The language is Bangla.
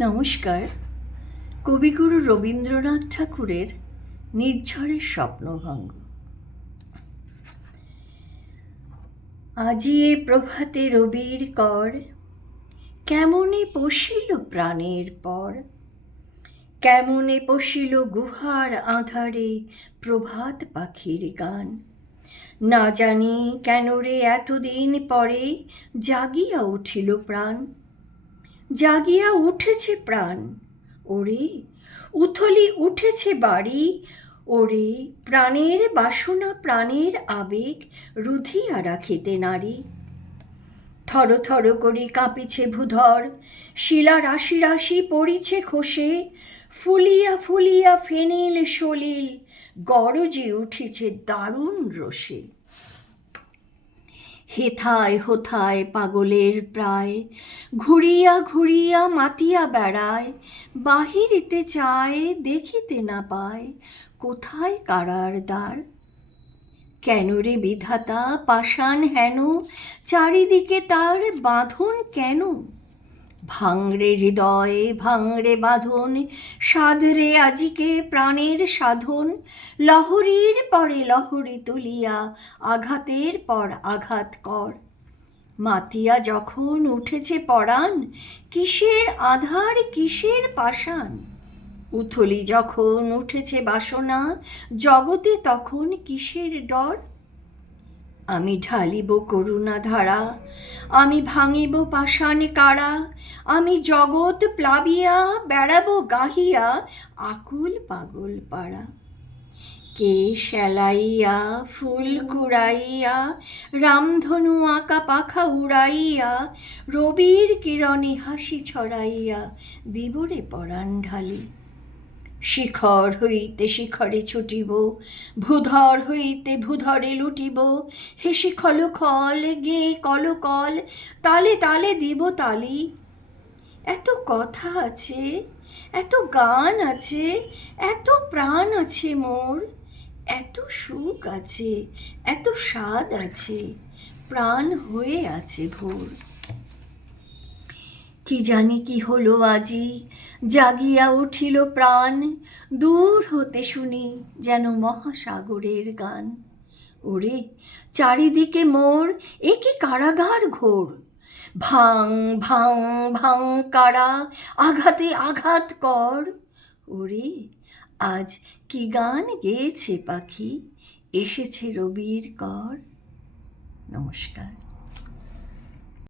নমস্কার। কবিগুরু রবীন্দ্রনাথ ঠাকুরের নির্ঝরের স্বপ্নভঙ্গ। আজি এ প্রভাতে রবির কর, কেমনে পশিল প্রাণের পর। কেমনে পশিল গুহার আঁধারে প্রভাত পাখির গান। না জানি কেন রে এতদিন পরে জাগিয়া উঠিল প্রাণ। জাগিয়া উঠেছে প্রাণ, ওরে উথলি উঠেছে বাড়ি। ওরে প্রাণের বাসনা প্রাণের আবেগ রুধিয়া রাখিতে নারী। থর থর করি কাঁপিছে ভূধর, শিলা রাশি রাশি পড়িছে খসে। ফুলিয়া ফুলিয়া ফেনিল সলিল গরজে উঠিছে দারুণ রোষে। হেথায় হোথায় পাগলের প্রায়, ঘুরিয়া ঘুরিয়া মাতিয়া বেড়ায়। বাহিরিতে চায় দেখিতে না পায়, কোথায় কারার দ্বার। কেন রে বিধাতা পাষাণ হেন, চারিদিকে তার বাঁধন কেন। ভাঙরে হৃদয়ে ভাঙরে বাঁধন, সাধরে আজিকে প্রাণের সাধন। লহরীর পরে লহরী তুলিয়া আঘাতের পর আঘাত কর। মাতিয়া যখন উঠেছে পরাণ, কিসের আধার কিসের পাষাণ। উথলি যখন উঠেছে বাসনা, জগতে তখন কিসের ডর। আমি ঢালিব করুণা ধারা, আমি ভাঙিব পাষাণ কারা। আমি জগৎ প্লাবিয়া বেড়াবো গাহিয়া আকুল পাগল পাড়া। কে শ্যালাইয়া ফুল কুড়াইয়া, রামধনু আঁকা পাখা উড়াইয়া। রবির কিরণে হাসি ছড়াইয়া দিবরে পরাণ ঢালি। শিখর হইতে শিখরে ছুটিব, ভূধর হইতে ভূধরে লুটিব। হেসে খল খল গে কল কল, তালে তালে দিব তালি। এত কথা আছে, এত গান আছে, এত প্রাণ আছে মোর। এত সুখ আছে, এত স্বাদ আছে, প্রাণ হয়ে আছে ভোর। কি জানি কি হলো আজি, জাগিয়া উঠিল প্রাণ। দূর হতে শুনি যেন মহাসাগরের গান। ওরে চারিদিকে মোর এ কি কারাগার ঘোর। ভাং ভাং ভাং কারা, আঘাতে আঘাত কর। ওরে আজ কি গান গেয়েছে পাখি, এসেছে রবির কর। নমস্কার।